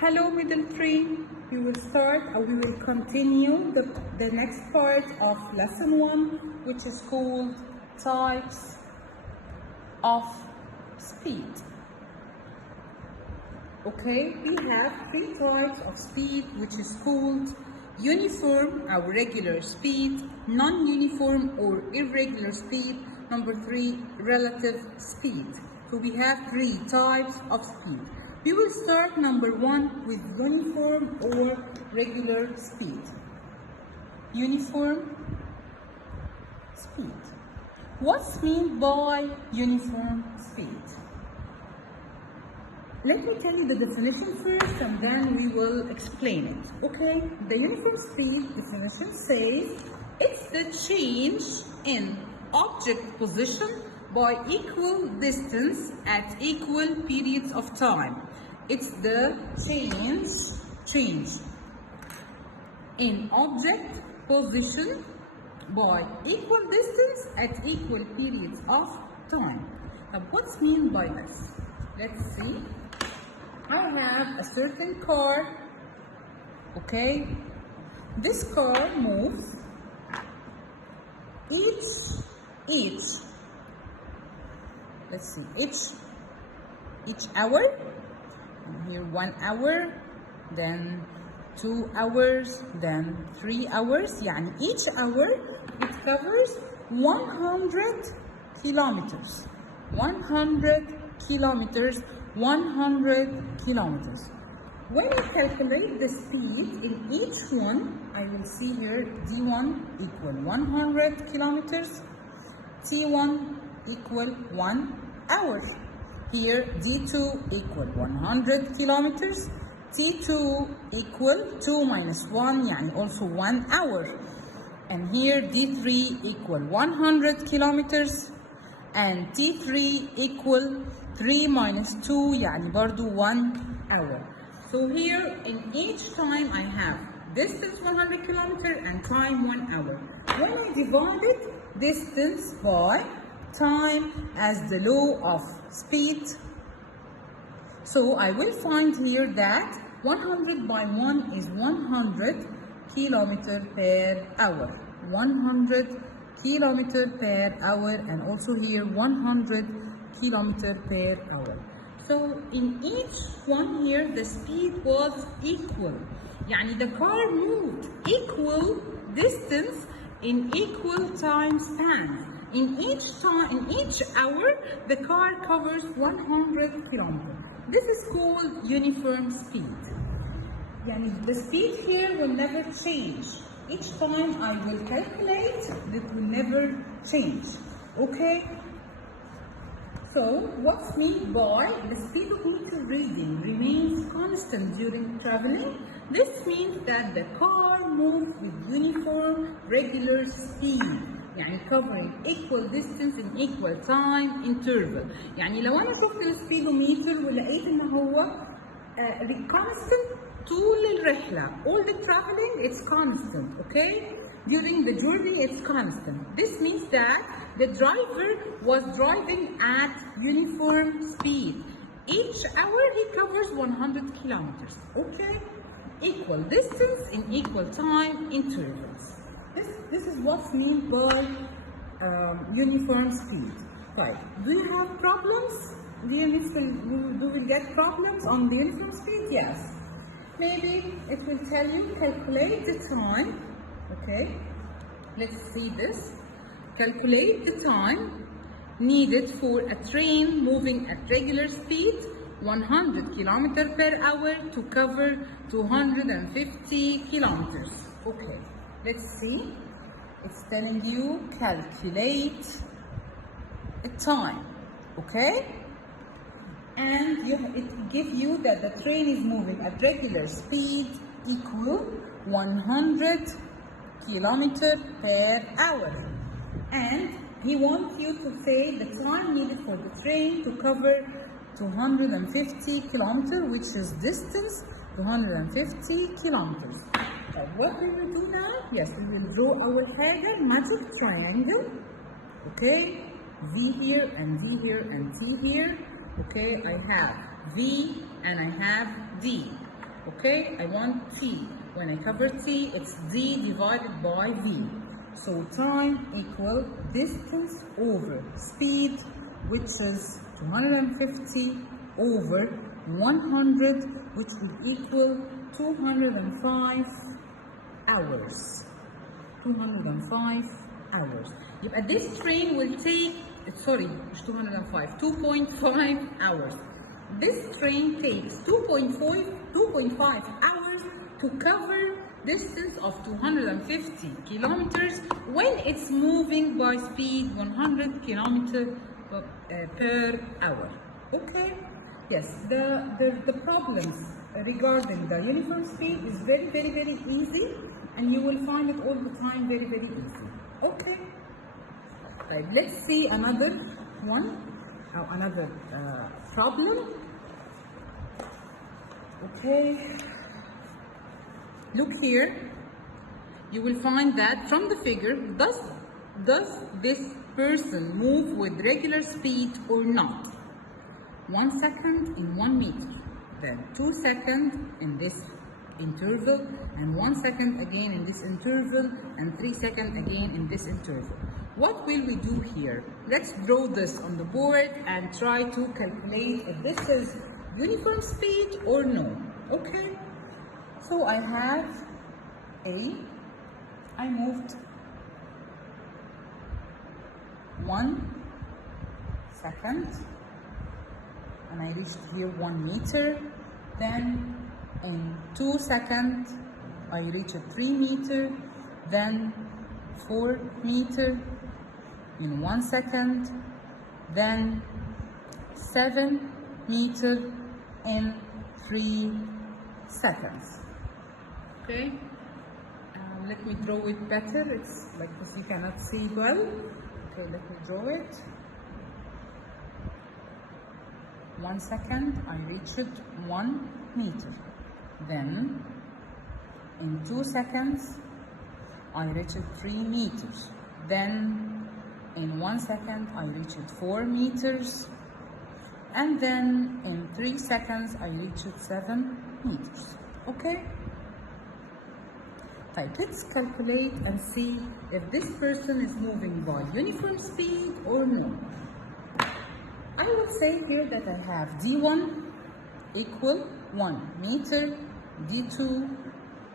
Hello, middle three. We will start or we will continue the next part of lesson 1, which is called types of speed. Okay, we have 3 types of speed, which is called uniform or regular speed, non-uniform or irregular speed. Number 3, relative speed. So we have 3 types of speed. We will start number 1 with uniform or regular speed. Uniform speed. What's meant by uniform speed? Let me tell you the definition first and then we will explain it. Okay, the uniform speed definition says it's the change in object position by equal distance at equal periods of time. It's the change in object position by equal distance at equal periods of time. Now what's meant by this? Let's see. I have a certain car, okay? This car moves each hour. Here 1 hour, then 2 hours, then 3 hours. يعني each hour it covers 100 kilometers. 100 kilometers. 100 kilometers. When I calculate the speed in each one, I will see here D1 equal 100 kilometers, T1 equal 1 hour. Here D2 equal 100 kilometers, T2 equal 2 minus 1, يعني also 1 hour. And here D3 equal 100 kilometers, and T3 equal 3 minus 2, يعني برضو 1 hour. So here in each time I have distance 100 kilometers and time 1 hour. When I divided distance by time as the law of speed, so I will find here that 100 by 1 is 100 kilometers per hour. 100 kilometers per hour, and also here 100 kilometers per hour. So in each one here the speed was equal. يعني the car moved equal distance in equal time spans. In each hour the car covers 100 kilometers. This is called uniform speed. يعني the speed here will never change. Each time I will calculate, it will never change. Okay? So, what's meant by the speedometer reading remains constant during traveling? This means that the car moves with uniform, regular speed. يعني covering equal distance in equal time interval. يعني لو أنا شفت السبيدوميتر ولقيت إن هو constant طول الرحلة, all the traveling it's constant, okay? During the journey it's constant. This means that the driver was driving at uniform speed. Each hour he covers 100 kilometers, okay? Equal distance in equal time intervals. This is what's meant by uniform speed. Right. Do you have problems? Do we get problems on the uniform speed? Yes. Maybe it will tell you calculate the time. Okay, let's see this. Calculate the time needed for a train moving at regular speed 100 kilometers per hour to cover 250 kilometers. Okay, let's see. It's telling you calculate a time. Okay, and it gives you that the train is moving at regular speed equal 100 kilometers per hour, and he wants you to say the time needed for the train to cover 250 kilometers, which is distance 250 kilometers. So what we will do now? Yes, we will draw our حاجة magic triangle. Okay, V here and V here and T here. Okay, I have V and I have D. Okay, I want t. When I cover t, it's d divided by v. So time equal distance over speed, which is 250 over 100, which will equal 205 hours. 205 hours. يبقى this train will take, sorry, مش 205, 2.5 hours. This train takes 2.5 hours to cover distance of 250 kilometers when it's moving by speed 100 kilometers per hour. Okay? Yes, the problems regarding the uniform speed is very, very, very easy, and you will find it all the time very, very easy. Okay? Right, let's see another one, another problem. Okay, look here. You will find that from the figure, does this person move with regular speed or not? 1 second in 1 meter, then 2 seconds in this interval, and 1 second again in this interval, and 3 seconds again in this interval. What will we do here? Let's draw this on the board and try to calculate if this is uniform speed or no. Okay, so I have I moved 1 second and I reached here 1 meter. Then in 2 seconds I reached 3 meter, then 4 meter in 1 second, then 7 meter in 3 seconds. Okay, let me draw it better. It's like this, you cannot see well. Okay, let me draw it. 1 second I reached 1 meter, then in 2 seconds I reached 3 meters, then in 1 second I reached 4 meters, and then in 3 seconds I reached 7 meters. Okay? Right, let's calculate and see if this person is moving by uniform speed or no. I will say here that I have D1 equal 1 meter, D2,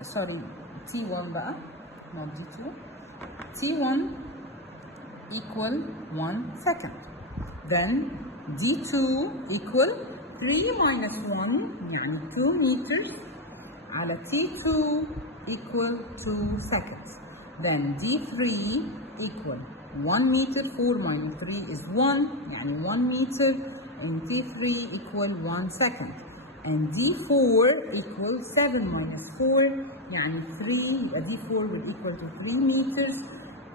sorry, T1 بقى, not D2, T1 equal 1 second. Then D2 equal 3 minus 1, يعني 2 meters, على T2 equal 2 seconds. Then D3 equal 1 meter, 4 minus 3 is 1, يعني 1 meter, and T3 equal 1 second. And D4 equal 7 minus 4, يعني 3, D4 will equal to 3 meters,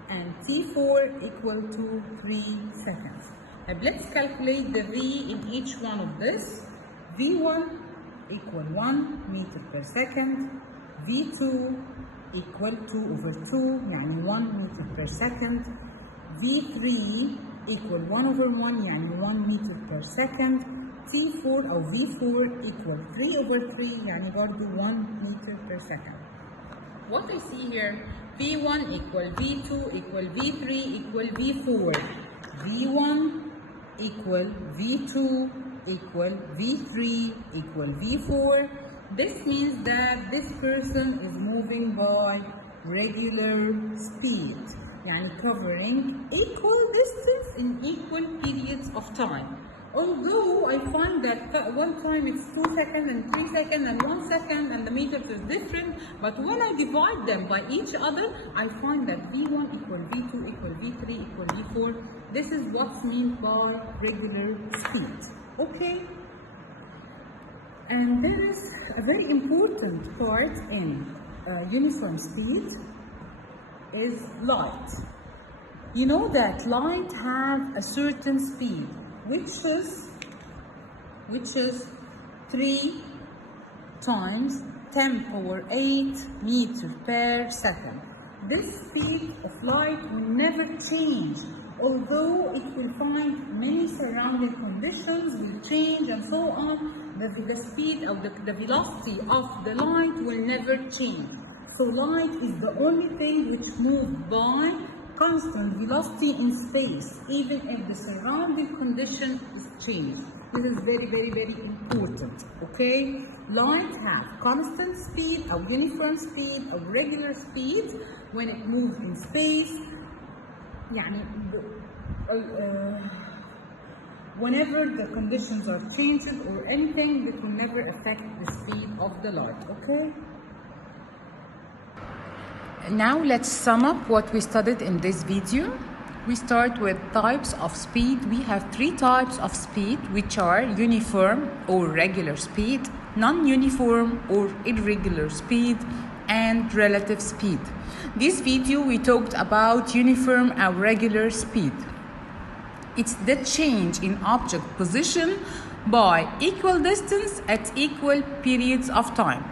and T4 equal to 3 seconds. Now let's calculate the V in each one of this. V1 equal 1 meter per second, V2 equal 2 over 2, يعني 1 meter per second, V3 equal 1 over 1, يعني 1 meter per second, T4 أو V4 equal 3 over 3, يعني برضو 1 meter per second. What I see here, V1 equal V2 equal V3 equal V4, V1 equal V2 equal V3 equal V4. This means that this person is moving by regular speed, يعني covering equal distance in equal periods of time. Although I find that one time it's 2 seconds and 3 seconds and 1 second and the meters is different, but when I divide them by each other, I find that V1 equal V2 equal V3 equal V4. This is what's meant by regular speed. Okay? And there is a very important part in uniform speed is light. You know that light have a certain speed, which is 3 times 10 power 8 meters per second. This speed of light will never change, although it will find many surrounding conditions will change and so on, the speed or the velocity of the light will never change. So light is the only thing which moves by constant velocity in space, even if the surrounding condition is changed. This is very, very, very important, okay? Light has constant speed, or uniform speed, or regular speed when it moves in space. يعني whenever the conditions are changed or anything, it will never affect the speed of the light, okay? Now let's sum up what we studied in this video. We start with types of speed. We have 3 types of speed, which are uniform or regular speed, non-uniform or irregular speed, and relative speed. This video we talked about uniform or regular speed. It's the change in object position by equal distance at equal periods of time.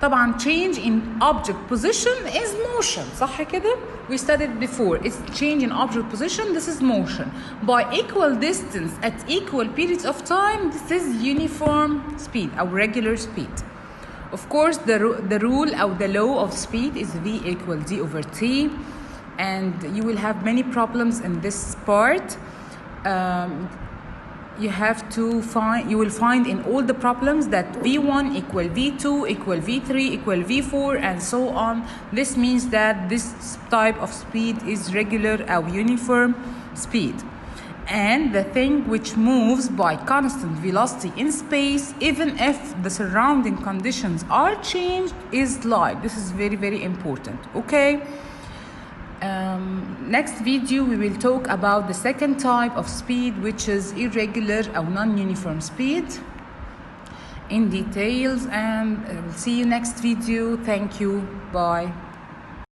طبعا change in object position is motion. صح كده؟ We studied before. It's change in object position. This is motion. By equal distance at equal periods of time, this is uniform speed or regular speed. Of course, the rule or the law of speed is V equals D over T, and you will have many problems in this part. You will find in all the problems that V1 equal V2 equal V3 equal V4 and so on. This means that this type of speed is regular or uniform speed. And the thing which moves by constant velocity in space, even if the surrounding conditions are changed, is light. This is very, very important, okay? Next video we will talk about the second type of speed, which is irregular or non-uniform speed in details, and we'll see you next video. Thank you. Bye.